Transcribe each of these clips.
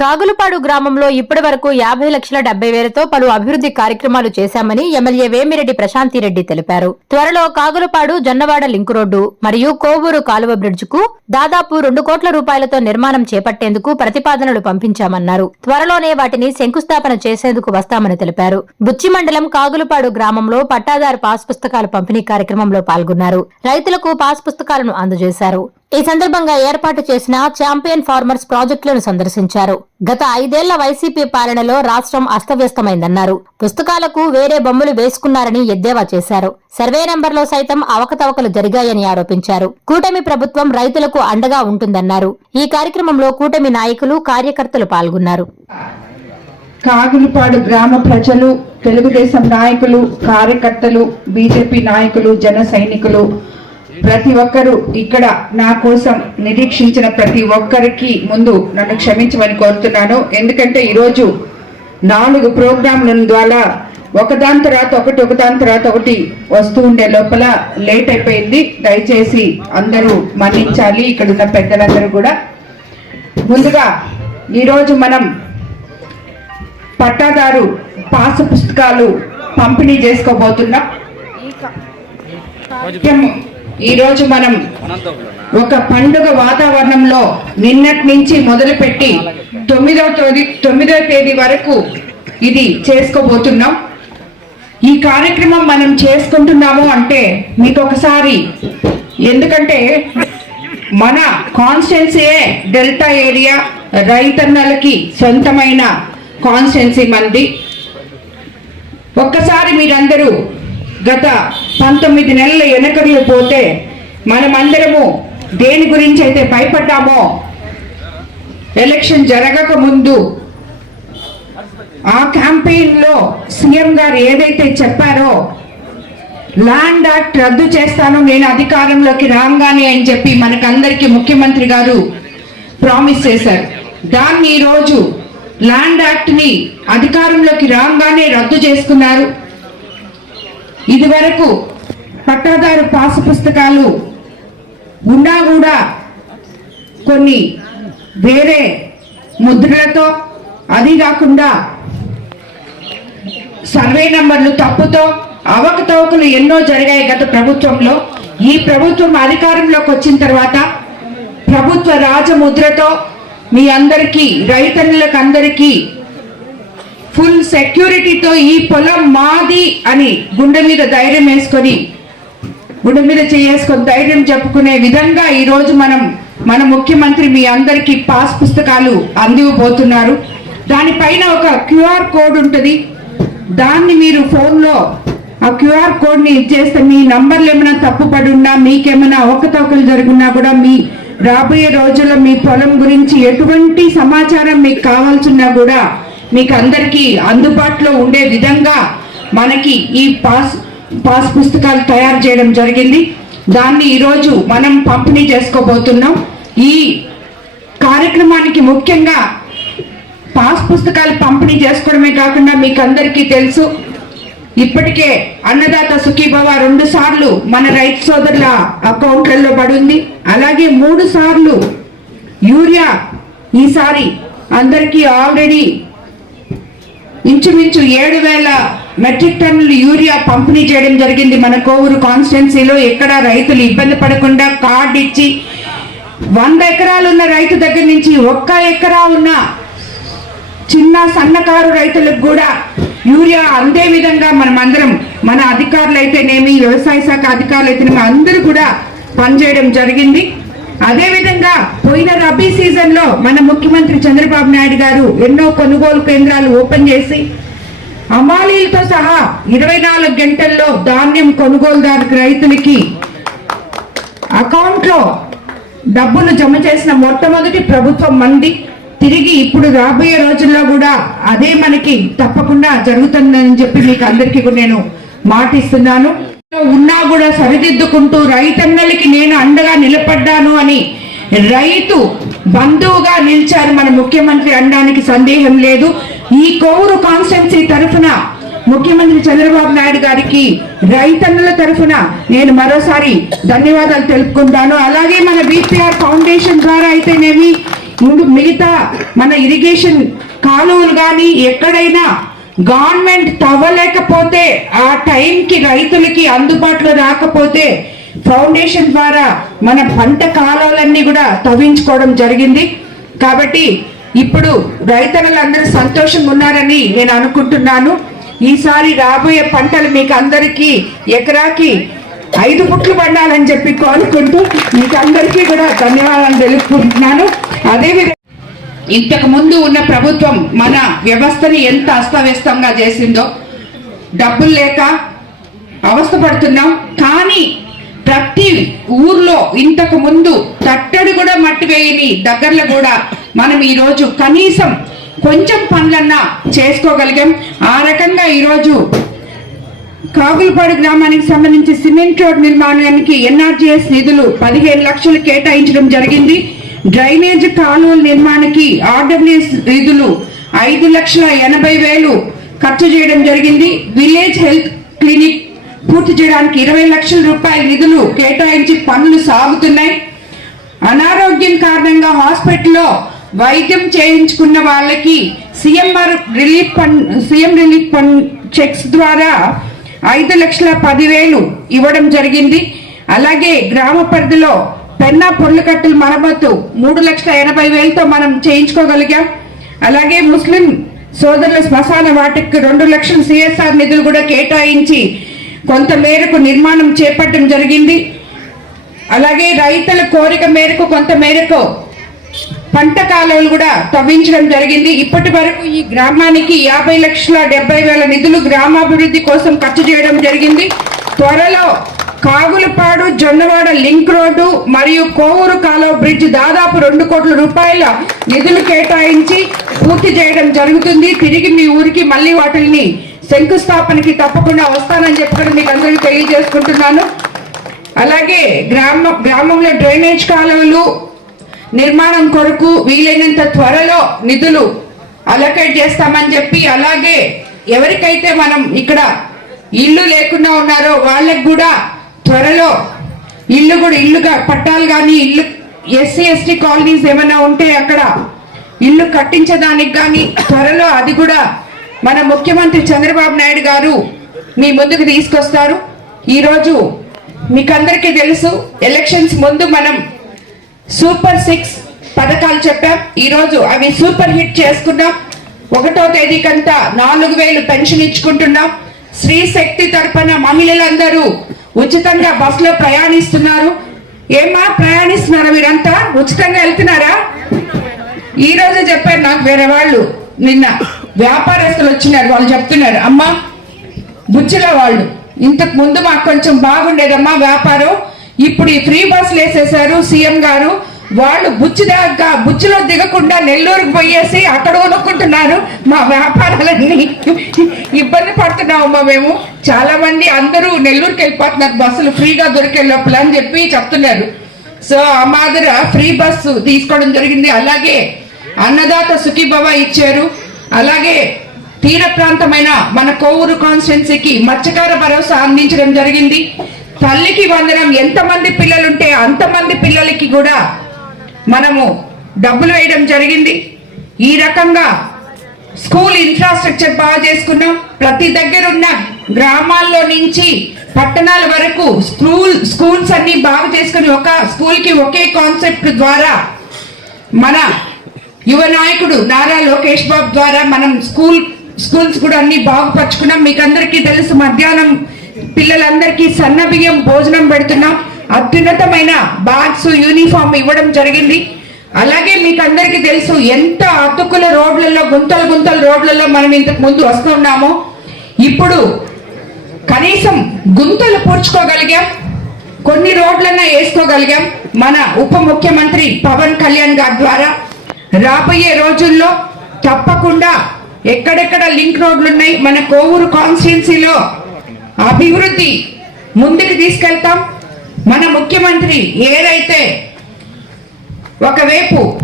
కాగులపాడు గ్రామంలో ఇప్పటి వరకు యాభై లక్షల డెబ్బై వేలతో పలు అభివృద్ధి కార్యక్రమాలు చేశామని ఎమ్మెల్యే వేమిరెడ్డి ప్రశాంతిరెడ్డి తెలిపారు. త్వరలో కాగులపాడు జొన్నవాడ లింకు రోడ్డు మరియు కోవూరు కాలువ బ్రిడ్జ్కు దాదాపు రెండు కోట్ల రూపాయలతో నిర్మాణం చేపట్టేందుకు ప్రతిపాదనలు పంపించామన్నారు. త్వరలోనే వాటిని శంకుస్థాపన చేసేందుకు వస్తామని తెలిపారు. బుచ్చి మండలం కాగులపాడు గ్రామంలో పట్టాదారు పాస్ పుస్తకాల పంపిణీ కార్యక్రమంలో పాల్గొన్నారు. రైతులకు పాస్ పుస్తకాలను అందజేశారు. ఈ సందర్భంగా ఏర్పాటు చేసిన ఛాంపియన్ ఫార్మర్స్ ప్రాజెక్టులను సందర్శించారు. గత ఐదేళ్ళ వైసీపీ పాలనలో రాష్ట్రం అస్తవ్యస్తమైందన్నారు. పుస్తకాలకు వేరే బొమ్మలు వేసుకున్నారని ఎద్దేవా చేశారు. సర్వే నంబర్లో సైతం అవకతవకలు జరిగాయని ఆరోపించారు. కూటమి ప్రభుత్వం రైతులకు అండగా ఉంటుందన్నారు. ఈ కార్యక్రమంలో కూటమి నాయకులు కార్యకర్తలు పాల్గొన్నారు. కాగులపాడు గ్రామ ప్రజలు తెలుగుదేశం నాయకులు కార్యకర్తలు బీజేపీ నాయకులు జన సైనికులు ప్రతి ఒక్కరూ ఇక్కడ నా కోసం నిరీక్షించిన ప్రతి ఒక్కరికి ముందు నన్ను క్షమించమని కోరుతున్నాను. ఎందుకంటే ఈరోజు నాలుగు ప్రోగ్రాంల ద్వారా ఒకదాని తర్వాత ఒకటి ఒకదాని తర్వాత ఒకటి వస్తూ ఉండే లోపల లేట్ అయిపోయింది. దయచేసి అందరూ మన్నించాలి. ఇక్కడ ఉన్న పెద్దలందరూ కూడా. ముందుగా ఈరోజు మనం పట్టాదారు పాసు పుస్తకాలు పంపిణీ చేసుకోబోతున్నాం. ఈరోజు మనం ఒక పండుగ వాతావరణంలో నిన్నటి నుంచి మొదలుపెట్టి తొమ్మిదవ తేదీ తొమ్మిదవ తేదీ వరకు ఇది చేసుకోబోతున్నాం. ఈ కార్యక్రమం మనం చేసుకుంటున్నాము అంటే మీకు ఒకసారి ఎందుకంటే మన కాన్స్టెన్సీయే డెల్టా ఏరియా రైతన్నలకి సొంతమైన కాన్స్టెన్సీ మంది. ఒక్కసారి మీరందరూ గత పంతొమ్మిది నెలల వెనకలు పోతే మనమందరము దేని గురించి అయితే భయపడ్డామో ఎలక్షన్ జరగక ముందు ఆ క్యాంపెయిన్లో సీఎం గారు ఏదైతే చెప్పారో ల్యాండ్ యాక్ట్ రద్దు చేస్తాను నేను అధికారంలోకి రాగానే అని చెప్పి మనకందరికీ ముఖ్యమంత్రి గారు ప్రామిస్ చేశారు. దాన్ని ఈరోజు ల్యాండ్ యాక్ట్ని అధికారంలోకి రాగానే రద్దు చేసుకున్నారు. ఇది వరకు పట్టాదారు పాసు పుస్తకాలు ఉన్నా కూడా కొన్ని వేరే ముద్రలతో అది కాకుండా సర్వే నంబర్లు తప్పుతో అవకతవకలు ఎన్నో జరిగాయి గత ప్రభుత్వంలో. ఈ ప్రభుత్వం అధికారంలోకి వచ్చిన తర్వాత ప్రభుత్వ రాజముద్రతో మీ అందరికీ రైతన్నులకు అందరికీ ఫుల్ సెక్యూరిటీతో ఈ పొలం మాది అని గుండె మీద ధైర్యం వేసుకొని గుండె మీద చేసుకొని ధైర్యం చెప్పుకునే విధంగా ఈరోజు మనం మన ముఖ్యమంత్రి మీ అందరికీ పాస్ పుస్తకాలు అందివబోతున్నారు దానిపైన ఒక క్యూఆర్ కోడ్ ఉంటుంది. దాన్ని మీరు ఫోన్లో ఆ క్యూఆర్ కోడ్ని ఇచ్చేస్తే మీ నంబర్లు ఏమైనా తప్పుపడి ఉన్నా మీకేమైనా అవకతవకలు జరుగున్నా కూడా మీ రాబోయే రోజుల్లో మీ పొలం గురించి ఎటువంటి సమాచారం మీకు కావాల్సిన్నా కూడా మీకు అందరికీ అందుబాటులో ఉండే విధంగా మనకి ఈ పాస్ పాస్ పుస్తకాలు తయారు చేయడం జరిగింది. దాన్ని ఈరోజు మనం పంపిణీ చేసుకోబోతున్నాం. ఈ కార్యక్రమానికి ముఖ్యంగా పాస్ పుస్తకాలు పంపిణీ చేసుకోవడమే కాకుండా మీకు అందరికీ తెలుసు ఇప్పటికే అన్నదాత సుఖీభవ రెండు సార్లు మన రైతు సోదరుల అకౌంట్లలో పడింది అలాగే మూడు సార్లు యూరియా ఈసారి అందరికీ ఆల్రెడీ ఇంచుమించు ఏడు వేల మెట్రిక్ టన్నులు యూరియా పంపిణీ చేయడం జరిగింది. మన కోవూరు కాన్స్టిట్యున్సీలో ఎక్కడ రైతులు ఇబ్బంది పడకుండా కార్డు ఇచ్చి వంద ఎకరాలు ఉన్న రైతు దగ్గర నుంచి ఒక్క ఎకరా ఉన్న చిన్న సన్నకారు రైతులకు కూడా యూరియా అందే విధంగా మనం అందరం మన అధికారులు అయితేనేమి వ్యవసాయ శాఖ అధికారులు అయితేనేమి అందరూ కూడా పనిచేయడం జరిగింది. అదే విధంగా పోయిన రబీ సీజన్లో మన ముఖ్యమంత్రి చంద్రబాబు నాయుడు గారు ఎన్నో కొనుగోలు కేంద్రాలు ఓపెన్ చేసి అమాలీలతో సహా ఇరవై నాలుగు గంటల్లో ధాన్యం కొనుగోలుదారు రైతులకి అకౌంట్లో డబ్బులు జమ చేసిన మొట్టమొదటి ప్రభుత్వం మంది. తిరిగి ఇప్పుడు రాబోయే రోజుల్లో కూడా అదే మనకి తప్పకుండా జరుగుతుందని చెప్పి మీకు అందరికీ కూడా నేను మాటిస్తున్నాను. ఉన్నా కూడా సరిదిద్దుకుంటూ రైతన్నలకి నేను అండగా నిలబడ్డాను అని రైతు బంధువుగా నిలిచారు మన ముఖ్యమంత్రి అనడానికి సందేహం లేదు. ఈ కోవూరు కాన్స్టిట్యున్సీ తరఫున ముఖ్యమంత్రి చంద్రబాబు నాయుడు గారికి రైతన్నుల తరఫున నేను మరోసారి ధన్యవాదాలు తెలుపుకుంటాను. అలాగే మన బీపీఆర్ ఫౌండేషన్ ద్వారా అయితేనేమి మిగతా మన ఇరిగేషన్ కాలువలు కానీ ఎక్కడైనా గవర్నమెంట్ తవ్వలేకపోతే ఆ టైంకి రైతులకి అందుబాటులో రాకపోతే ఫౌండేషన్ ద్వారా మన పంట కాలాలన్నీ కూడా తవ్వించుకోవడం జరిగింది. కాబట్టి ఇప్పుడు రైతన్నలందరూ సంతోషంగా ఉన్నారని నేను అనుకుంటున్నాను. ఈసారి రాబోయే పంటలు మీకు అందరికీ ఎకరాకి ఐదు పుట్లు పండాలని చెప్పి కోరుకుంటూ మీకు అందరికీ కూడా ధన్యవాదాలు తెలుపుకుంటున్నాను. అదేవిధంగా ఇంతకు ముందు ఉన్న ప్రభుత్వం మన వ్యవస్థని ఎంత అస్తవ్యస్తంగా చేసిందో డబ్బులు లేక అవస్థపడుతున్నాం. కానీ ప్రతి ఊర్లో ఇంతకు ముందు తట్టడు కూడా మట్టి వేయని దగ్గరలో కూడా మనం ఈరోజు కనీసం కొంచెం పనులన్నా చేసుకోగలిగాం. ఆ రకంగా ఈరోజు కాగులపాడు గ్రామానికి సంబంధించి సిమెంట్ రోడ్ నిర్మాణానికి ఎన్ఆర్జీఎస్ నిధులు పదిహేను లక్షలు కేటాయించడం జరిగింది. డ్రైనేజ్ కాలువల నిర్మాణానికి ఆర్డబ్ల్యూఎస్ నిధులు ఐదు లక్షల ఎనభై వేలు ఖర్చు చేయడం జరిగింది. విలేజ్ హెల్త్ క్లినిక్ పూర్తి చేయడానికి ఇరవై లక్షల రూపాయల నిధులు కేటాయించి పనులు సాగుతున్నాయి. అనారోగ్యం కారణంగా హాస్పిటల్లో వైద్యం చేయించుకున్న వాళ్ళకి CMR relief fund CM relief fund cheques ద్వారా ఐదు లక్షల పదివేలు ఇవ్వడం జరిగింది. అలాగే గ్రామ పరిధిలో పెన్నా పొర్లకట్టల మరమ్మతు మూడు లక్షల ఎనభై వేలతో మనం చేయించుకోగలిగాం. అలాగే ముస్లిం సోదరుల శ్మశాన వాటికి రెండు లక్షల సిఎస్ఆర్ నిధులు కూడా కేటాయించి కొంత మేరకు నిర్మాణం చేపట్టడం జరిగింది. అలాగే రైతుల కోరిక మేరకు కొంత మేరకు పంట కాలువలు కూడా తవ్వించడం జరిగింది. ఇప్పటి వరకు ఈ గ్రామానికి యాభై లక్షల డెబ్బై వేల నిధులు గ్రామాభివృద్ధి కోసం ఖర్చు చేయడం జరిగింది. త్వరలో కాగులపాడు జొన్నవాడ లింక్ రోడ్డు మరియు కోవూరు కాలువ బ్రిడ్జ్ దాదాపు రెండు కోట్ల రూపాయల నిధులు కేటాయించి పూర్తి చేయడం జరుగుతుంది. తిరిగి మీ ఊరికి మళ్ళీ వాటిని శంకుస్థాపనకి తప్పకుండా వస్తానని చెప్పడం మీకు అందరికీ తెలియజేసుకుంటున్నాను. అలాగే గ్రామ గ్రామంలో డ్రైనేజ్ కాలువలు నిర్మాణం కొరకు వీలైనంత త్వరలో నిధులు అలకేట్ చేస్తామని చెప్పి అలాగే ఎవరికైతే మనం ఇక్కడ ఇల్లు లేకుండా ఉన్నారో వాళ్ళకు కూడా త్వరలో ఇల్లు కూడా ఇల్లుగా పట్టాలు కానీ ఇల్లు ఎస్సీ ఎస్టీ కాలనీస్ ఏమైనా ఉంటే అక్కడ ఇల్లు కట్టించడానికి కానీ త్వరలో అది కూడా మన ముఖ్యమంత్రి చంద్రబాబు నాయుడు గారు మీ ముందుకు తీసుకొస్తారు. ఈరోజు మీకందరికీ తెలుసు ఎలక్షన్స్ ముందు మనం సూపర్ సిక్స్ పథకాలు చెప్పాం. ఈరోజు అవి సూపర్ హిట్ చేసుకున్నాం. ఒకటో తేదీకంతా నాలుగు వేలు పెన్షన్ ఇచ్చుకుంటున్నాం. స్త్రీ శక్తి తరపున మహిళలందరూ ఉచితంగా బస్సులో ప్రయాణిస్తున్నారు. ఏమా ప్రయాణిస్తున్నారా మీరంతా? ఉచితంగా వెళ్తున్నారా? ఈ రోజు చెప్పారు నాకు వేరే వాళ్ళు. నిన్న వ్యాపారస్తులు వచ్చినారు వాళ్ళు చెప్తున్నారు అమ్మా బుచ్చిల వాళ్ళు ఇంతకు ముందు మాకు కొంచెం బాగుండేదమ్మా వ్యాపారం. ఇప్పుడు ఈ ఫ్రీ బస్సులు వేసేసారు సీఎం గారు. వాళ్ళు బుచ్చి దాకా బుచ్చిలో దిగకుండా నెల్లూరుకు పోయేసి అక్కడ కొనుక్కుంటున్నారు. మా వ్యాపారాలన్నీ ఇబ్బంది పడుతున్నామమ్మా మేము. చాలా మంది అందరూ నెల్లూరుకి వెళ్ళిపోతున్నారు. బస్సులు ఫ్రీగా దొరికే లోపల అని చెప్పి చెప్తున్నారు. సో ఆ మాదిర ఫ్రీ బస్సు తీసుకోవడం జరిగింది. అలాగే అన్నదాత సుఖీభవ ఇచ్చారు. అలాగే తీర ప్రాంతమైన మన కోవూరు కాన్స్టిట్యున్సీకి మత్స్యకార భరోసా అందించడం జరిగింది. తల్లికి వందనం. ఎంతమంది పిల్లలుంటే అంతమంది పిల్లలకి కూడా మనము డబ్బులు వేయడం జరిగింది. ఈ రకంగా స్కూల్ ఇన్ఫ్రాస్ట్రక్చర్ బాగా చేసుకున్నాం. ప్రతి దగ్గర ఉన్న గ్రామాల్లో నుంచి పట్టణాల వరకు స్కూల్ స్కూల్స్ అన్ని బాగా చేసుకుని ఒక స్కూల్కి ఒకే కాన్సెప్ట్ ద్వారా మన యువ నాయకుడు నారా లోకేష్ బాబు ద్వారా మనం స్కూల్ స్కూల్స్ కూడా అన్ని బాగుపరుచుకున్నాం. మీకు అందరికీ తెలుసు మధ్యాహ్నం పిల్లలందరికీ సన్న బియ్యం భోజనం పెడుతున్నాం. అత్యున్నతమైన బ్యాగ్స్ యూనిఫామ్ ఇవ్వడం జరిగింది. అలాగే మీకు అందరికీ తెలుసు ఎంత అతుకుల రోడ్లలో గుంతలు గుంతలు రోడ్లలో మనం ఇంతకు ముందు వస్తున్నామో ఇప్పుడు కనీసం గుంతలు పూడ్చుకోగలిగాం కొన్ని రోడ్లన్నా వేసుకోగలిగాం. మన ఉప ముఖ్యమంత్రి పవన్ కళ్యాణ్ గారి ద్వారా రాబోయే రోజుల్లో తప్పకుండా ఎక్కడెక్కడ లింక్ రోడ్లు ఉన్నాయి మన కోవూరు కాన్స్టిట్యున్సీలో అభివృద్ధి ముందుకు తీసుకెళ్తాం. మన ముఖ్యమంత్రి ఏదైతే ఒకవైపు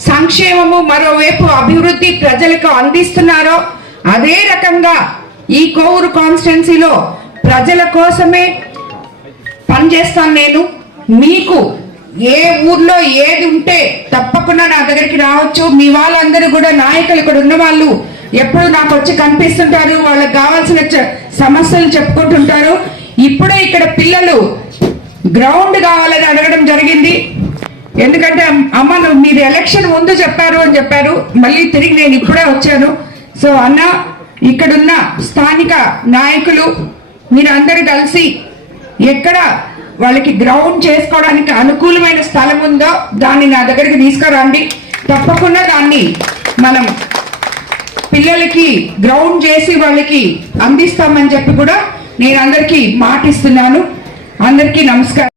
సంక్షేమము మరోవైపు అభివృద్ధి ప్రజలకు అందిస్తున్నారో అదే రకంగా ఈ కోవూరు కాన్స్టిట్యున్సీలో ప్రజల కోసమే పనిచేస్తాను నేను. మీకు ఏ ఊర్లో ఏది ఉంటే తప్పకుండా నా దగ్గరికి రావచ్చు. మీ వాళ్ళందరూ కూడా నాయకులు ఇక్కడ ఉన్న వాళ్ళు ఎప్పుడు నాకు వచ్చి కనిపిస్తుంటారు. వాళ్ళకి కావాల్సిన చ- సమస్యలు చెప్పుకుంటుంటారు. ఇప్పుడే ఇక్కడ పిల్లలు గ్రౌండ్ కావాలని అడగడం జరిగింది. ఎందుకంటే అమ్మ మీరు ఎలక్షన్ ముందు చెప్పారు అని చెప్పారు. మళ్ళీ తిరిగి నేను ఇప్పుడే వచ్చాను. సో అన్న ఇక్కడున్న స్థానిక నాయకులు మీరు అందరు కలిసి ఎక్కడ వాళ్ళకి గ్రౌండ్ చేసుకోవడానికి అనుకూలమైన స్థలం ఉందో దాన్ని నా దగ్గరికి తీసుకురండి. తప్పకుండా దాన్ని మనం పిల్లలకి గ్రౌండ్ చేసి వాళ్ళకి అందిస్తామని చెప్పి కూడా నేను అందరికీ మాటిస్తున్నాను. అందరికీ నమస్కారం.